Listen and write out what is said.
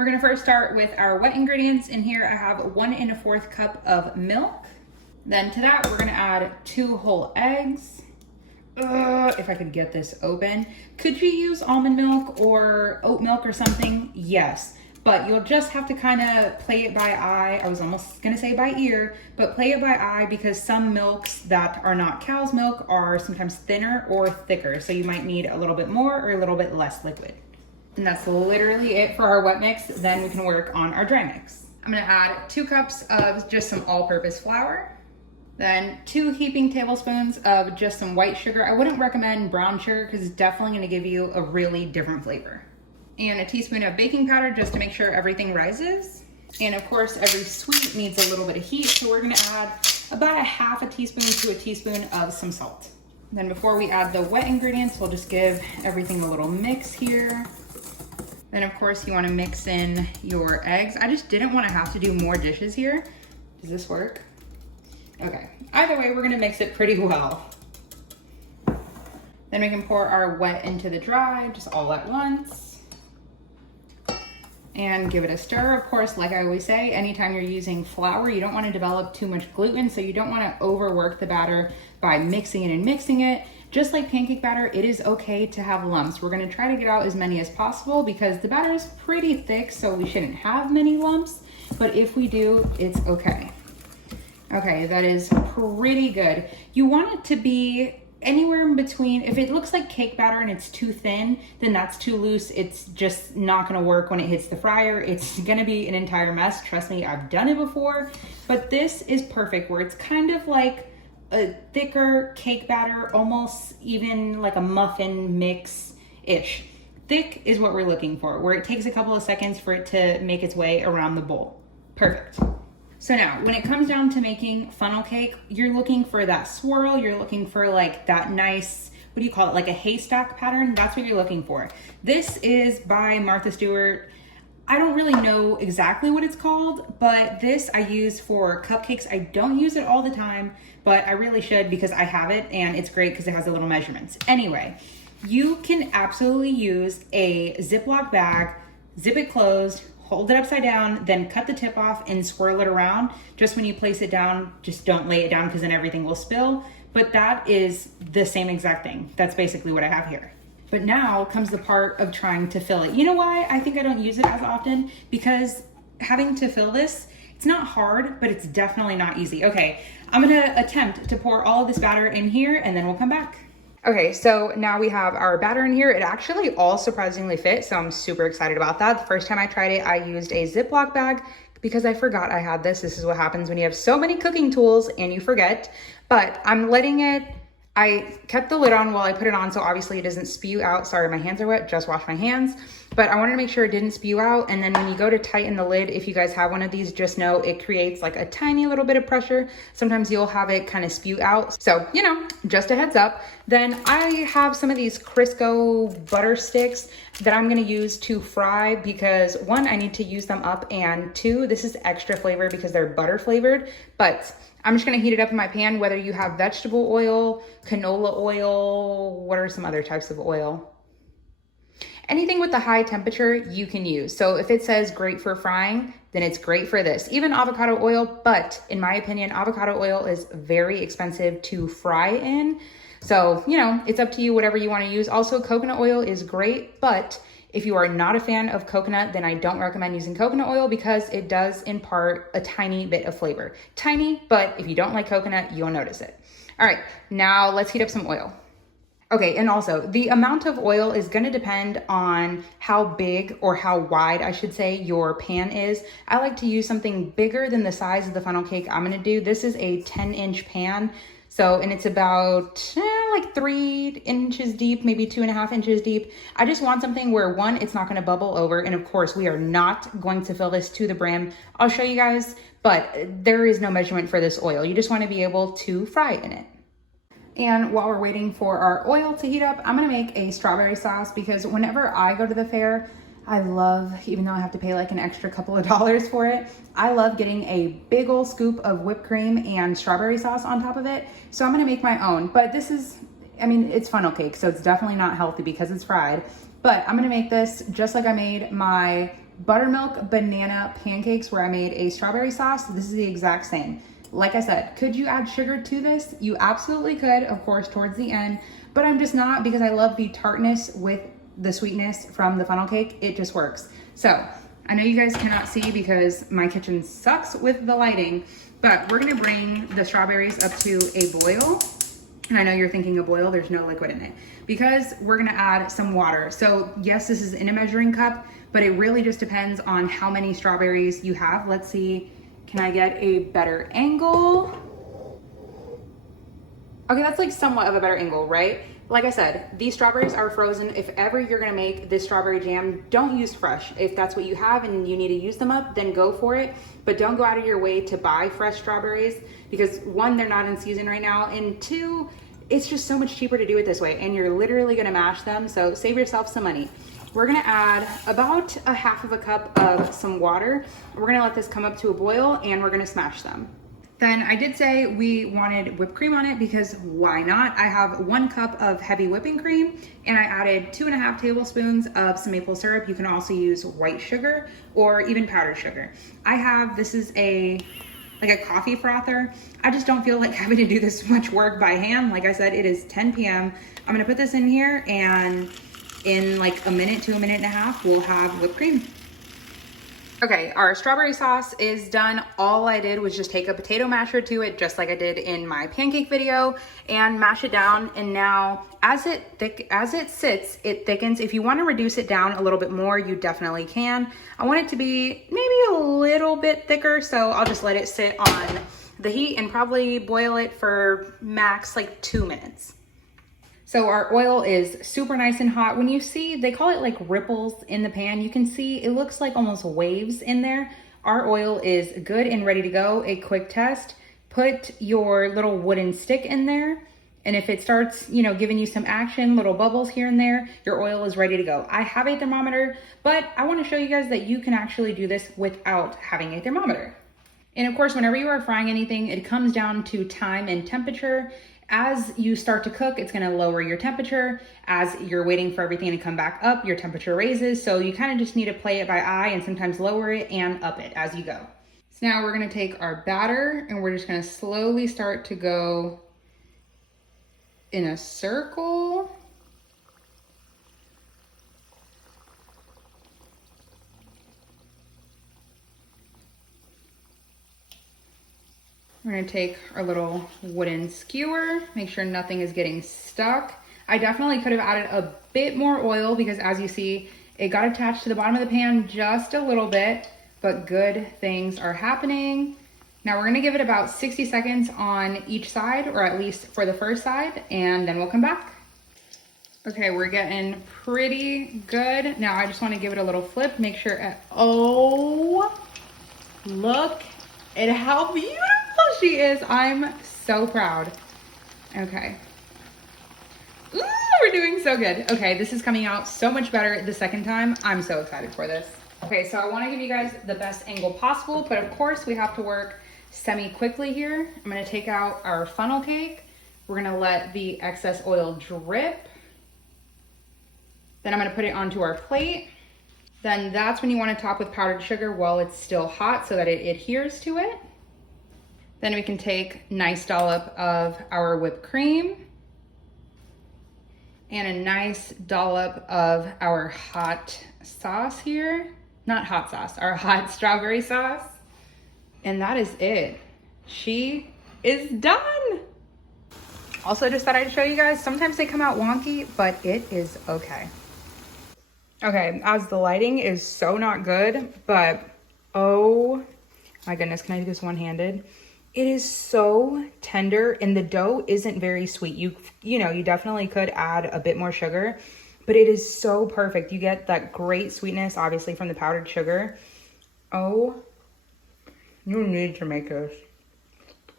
We're gonna first start with our wet ingredients. In here I have 1 1/4 cup of milk. Then to that we're gonna add 2 whole eggs. If I could get this open. Could you use almond milk or oat milk or something? Yes, but you'll just have to kind of play it by eye. I was almost gonna say by ear, but play it by eye because some milks that are not cow's milk are sometimes thinner or thicker. So you might need a little bit more or a little bit less liquid. And that's literally it for our wet mix. Then we can work on our dry mix. I'm gonna add 2 cups of just some all-purpose flour. Then 2 heaping tablespoons of just some white sugar. I wouldn't recommend brown sugar because it's definitely gonna give you a really different flavor. And a teaspoon of baking powder just to make sure everything rises. And of course, every sweet needs a little bit of heat. So we're gonna add about a 1/2 teaspoon to a teaspoon of some salt. Then before we add the wet ingredients, we'll just give everything a little mix here. Then of course you wanna mix in your eggs. I just didn't wanna have to do more dishes here. Does this work? Okay, either way, we're gonna mix it pretty well. Then we can pour our wet into the dry, just all at once. And give it a stir. Of course, like I always say, anytime you're using flour, you don't wanna develop too much gluten, so you don't wanna overwork the batter by mixing it and mixing it. Just like pancake batter, it is okay to have lumps. We're gonna try to get out as many as possible because the batter is pretty thick, so we shouldn't have many lumps, but if we do, it's okay. Okay, that is pretty good. You want it to be anywhere in between. If it looks like cake batter and it's too thin, then that's too loose. It's just not gonna work when it hits the fryer. It's gonna be an entire mess. Trust me, I've done it before. But this is perfect where it's kind of like a thicker cake batter, almost even like a muffin mix-ish. Thick is what we're looking for, where it takes a couple of seconds for it to make its way around the bowl. Perfect. So now, when it comes down to making funnel cake, you're looking for that swirl, you're looking for like that nice, what do you call it, like a haystack pattern? That's what you're looking for. This is by Martha Stewart. I don't really know exactly what it's called, but this I use for cupcakes. I don't use it all the time, but I really should because I have it and it's great because it has the little measurements. Anyway, you can absolutely use a Ziploc bag, zip it closed, hold it upside down, then cut the tip off and swirl it around. Just when you place it down, just don't lay it down because then everything will spill. But that is the same exact thing. That's basically what I have here. But now comes the part of trying to fill it. You know why I think I don't use it as often? Because having to fill this, it's not hard, but it's definitely not easy. Okay, I'm gonna attempt to pour all of this batter in here and then we'll come back. Okay, so now we have our batter in here. It actually all surprisingly fit, so I'm super excited about that. The first time I tried it, I used a Ziploc bag because I forgot I had this. This is what happens when you have so many cooking tools and you forget. But I'm letting it, I kept the lid on while I put it on, so obviously it doesn't spew out. Sorry, my hands are wet, just wash my hands. But I wanted to make sure it didn't spew out. And then when you go to tighten the lid, if you guys have one of these, just know it creates like a tiny little bit of pressure. Sometimes you'll have it kind of spew out. So, you know, just a heads up. Then I have some of these Crisco butter sticks that I'm gonna use to fry because 1, I need to use them up, and 2, this is extra flavor because they're butter flavored. But I'm just gonna heat it up in my pan, whether you have vegetable oil, canola oil, what are some other types of oil? Anything with a high temperature you can use. So if it says great for frying, then it's great for this. Even avocado oil, but in my opinion, avocado oil is very expensive to fry in. So, you know, it's up to you, whatever you wanna use. Also, coconut oil is great, but if you are not a fan of coconut, then I don't recommend using coconut oil because it does impart a tiny bit of flavor. Tiny, but if you don't like coconut, you'll notice it. All right, now let's heat up some oil. Okay, and also the amount of oil is gonna depend on how big, or how wide I should say, your pan is. I like to use something bigger than the size of the funnel cake I'm gonna do. This is a 10-inch pan. So, and it's about like 3 inches deep, maybe 2.5 inches deep. I just want something where 1, it's not gonna bubble over. And of course we are not going to fill this to the brim. I'll show you guys, but there is no measurement for this oil. You just wanna be able to fry in it. And while we're waiting for our oil to heat up, I'm gonna make a strawberry sauce because whenever I go to the fair, I love, even though I have to pay like an extra couple of dollars for it, I love getting a big old scoop of whipped cream and strawberry sauce on top of it. So I'm gonna make my own, but this is, I mean, it's funnel cake, so it's definitely not healthy because it's fried. But I'm gonna make this just like I made my buttermilk banana pancakes where I made a strawberry sauce. This is the exact same. Like I said, could you add sugar to this? You absolutely could, of course, towards the end, but I'm just not, because I love the tartness with the sweetness from the funnel cake. It just works. So I know you guys cannot see because my kitchen sucks with the lighting, but we're gonna bring the strawberries up to a boil. And I know you're thinking a boil, there's no liquid in it, because we're gonna add some water. So yes, this is in a measuring cup, but it really just depends on how many strawberries you have. Let's see, can I get a better angle? Okay, that's like somewhat of a better angle, right? Like I said, these strawberries are frozen. If ever you're gonna make this strawberry jam, don't use fresh. If that's what you have and you need to use them up, then go for it. But don't go out of your way to buy fresh strawberries, because one, they're not in season right now, and two, it's just so much cheaper to do it this way, and you're literally gonna mash them, so save yourself some money. We're gonna add about a half of a cup of some water. We're gonna let this come up to a boil, and we're gonna smash them. Then I did say we wanted whipped cream on it, because why not? I have 1 cup of heavy whipping cream, and I added 2.5 tablespoons of some maple syrup. You can also use white sugar or even powdered sugar. This is like a coffee frother. I just don't feel like having to do this much work by hand. Like I said, it is 10 p.m. I'm gonna put this in here, and in like a minute to a minute and a half, we'll have whipped cream. Okay, our strawberry sauce is done. All I did was just take a potato masher to it, just like I did in my pancake video, and mash it down. And now as it sits, it thickens. If you want to reduce it down a little bit more, you definitely can. I want it to be maybe a little bit thicker, so I'll just let it sit on the heat and probably boil it for max like 2 minutes. So our oil is super nice and hot. When you see, they call it like ripples in the pan, you can see it looks like almost waves in there. Our oil is good and ready to go. A quick test, put your little wooden stick in there, and if it starts, giving you some action, little bubbles here and there, your oil is ready to go. I have a thermometer, but I want to show you guys that you can actually do this without having a thermometer. And of course, whenever you are frying anything, it comes down to time and temperature. As you start to cook, it's gonna lower your temperature. As you're waiting for everything to come back up, your temperature raises. So you kind of just need to play it by eye and sometimes lower it and up it as you go. So now we're gonna take our batter and we're just gonna slowly start to go in a circle. We're gonna take our little wooden skewer, make sure nothing is getting stuck. I definitely could have added a bit more oil, because as you see, it got attached to the bottom of the pan just a little bit, but good things are happening. Now we're gonna give it about 60 seconds on each side, or at least for the first side, and then we'll come back. Okay, we're getting pretty good. Now I just wanna give it a little flip, make sure, oh, look at how beautiful she is. I'm so proud. Okay. Ooh, we're doing so good. Okay, this is coming out so much better the second time. I'm so excited for this. Okay, so I want to give you guys the best angle possible, but of course we have to work semi-quickly here. I'm going to take out our funnel cake. We're going to let the excess oil drip. Then I'm going to put it onto our plate. Then that's when you want to top with powdered sugar while it's still hot so that it adheres to it. Then we can take a nice dollop of our whipped cream and a nice dollop of our hot sauce here. Not hot sauce, our hot strawberry sauce. And that is it. She is done. Also, just thought I'd show you guys, sometimes they come out wonky, but it is okay. Okay, as the lighting is so not good, but oh my goodness, can I do this one-handed? It is so tender, and the dough isn't very sweet. You definitely could add a bit more sugar, but it is so perfect. You get that great sweetness, obviously, from the powdered sugar. Oh, you need to make this.